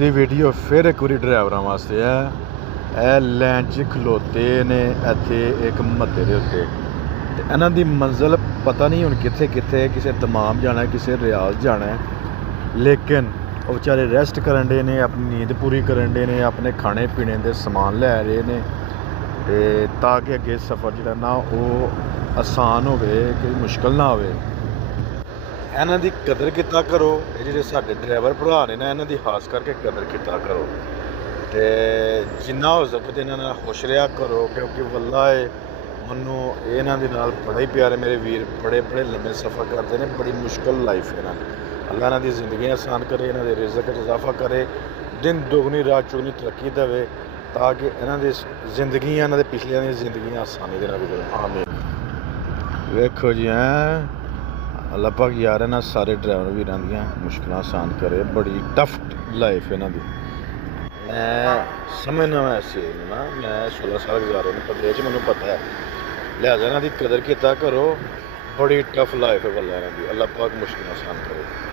ਦੀ video ਫਿਰ ਇੱਕ ਵਾਰੀ ਡਰਾਈਵਰਾਂ ਵਾਸਤੇ ਹੈ। ਇਹ ਲਾਈਨ 'ਚ ਖਲੋਤੇ ਨੇ ਇੱਥੇ ਇੱਕ ਮਹੱਲੇ ਦੇ ਉੱਤੇ, ਤੇ ਇਹਨਾਂ ਦੀ ਮੰਜ਼ਿਲ ਪਤਾ ਨਹੀਂ ਹੁਣ ਕਿੱਥੇ ਕਿੱਥੇ, ਕਿਸੇ ਤਮਾਮ ਜਾਣਾ, ਕਿਸੇ ਰਿਆਜ਼ ਜਾਣਾ, ਲੇਕਿਨ ਉਹ ਵਿਚਾਰੇ ਰੈਸਟ ਕਰਨ ਡੇ ਨੇ, ਆਪਣੀ ਨੀਂਦ ਪੂਰੀ ਕਰਨ ਡੇ ਨੇ, ਆਪਣੇ ਖਾਣੇ ਪੀਣੇ ਦੇ ਸਮਾਨ ਲੈ ਰਹੇ ਨੇ, ਤੇ ਤਾਂ ਕਿ ਅੱਗੇ ਸਫ਼ਰ ਜਿਹੜਾ ਨਾ ਉਹ ਆਸਾਨ ਹੋਵੇ, ਕੋਈ ਮੁਸ਼ਕਲ ਨਾ ਹੋਵੇ। ਇਹਨਾਂ ਦੀ ਕਦਰ ਕੀਤਾ ਕਰੋ। ਇਹ ਜਿਹੜੇ ਸਾਡੇ ਡਰਾਈਵਰ ਭਰਾ ਨੇ ਨਾ, ਇਹਨਾਂ ਦੀ ਖਾਸ ਕਰਕੇ ਕਦਰ ਕੀਤਾ ਕਰੋ, ਤੇ ਜਿੰਨਾ ਹੋ ਸਕੇ ਤੇ ਇਹਨਾਂ ਨਾਲ ਖੁਸ਼ ਰਿਹਾ ਕਰੋ, ਕਿਉਂਕਿ ਵੱਲਾ ਮੈਨੂੰ ਇਹਨਾਂ ਦੇ ਨਾਲ ਬੜਾ ਹੀ ਪਿਆਰ ਹੈ। ਮੇਰੇ ਵੀਰ ਬੜੇ ਲੰਮੇ ਸਫ਼ਰ ਕਰਦੇ ਨੇ, ਬੜੀ ਮੁਸ਼ਕਲ ਲਾਈਫ ਇਹਨਾਂ ਦੀ। ਅੱਲਾ ਇਹਨਾਂ ਦੀ ਜ਼ਿੰਦਗੀ ਆਸਾਨ ਕਰੇ, ਇਹਨਾਂ ਦੇ ਰਿਜ਼ਕ 'ਚ ਇਜ਼ਾਫਾ ਕਰੇ, ਦਿਨ ਦੁਗਣੀ ਰਾਤ ਚੌਗਣੀ ਤਰੱਕੀ ਦੇਵੇ, ਤਾਂ ਕਿ ਇਹਨਾਂ ਦੀ ਜ਼ਿੰਦਗੀਆਂ, ਇਹਨਾਂ ਦੇ ਪਿਛਲੀਆਂ ਦੀਆਂ ਜ਼ਿੰਦਗੀਆਂ ਆਸਾਨੀ ਦੇ ਨਾਲ ਗੁਜ਼ਰਨ। ਆਮੀਨ। ਵੇਖੋ ਜੀ, ਅੱਲਾ ਪਾਕ ਯਾਰ ਇਹਨਾਂ ਸਾਰੇ ਡਰਾਈਵਰ ਵੀਰਾਂ ਦੀਆਂ ਮੁਸ਼ਕਲਾਂ ਆਸਾਨ ਕਰੇ। ਬੜੀ ਟਫ ਲਾਈਫ ਇਹਨਾਂ ਦੀ। ਮੈਂ ਸਮਝਣਾ ਐਸੇ ਨਾ, ਮੈਂ 16 ਸਾਲ ਗੁਜ਼ਾਰੇ ਨੇ ਪਰਦੇਸ 'ਚ, ਮੈਨੂੰ ਪਤਾ ਹੈ, ਲਿਹਾਜ਼ਾ ਇਹਨਾਂ ਦੀ ਕਦਰ ਕੀਤਾ ਕਰੋ। ਬੜੀ ਟਫ ਲਾਈਫ ਹੈ ਵੱਲਾ ਇਹਨਾਂ ਦੀ। ਅੱਲਾ ਪਾਕ ਮੁਸ਼ਕਲਾਂ ਆਸਾਨ ਕਰੇ।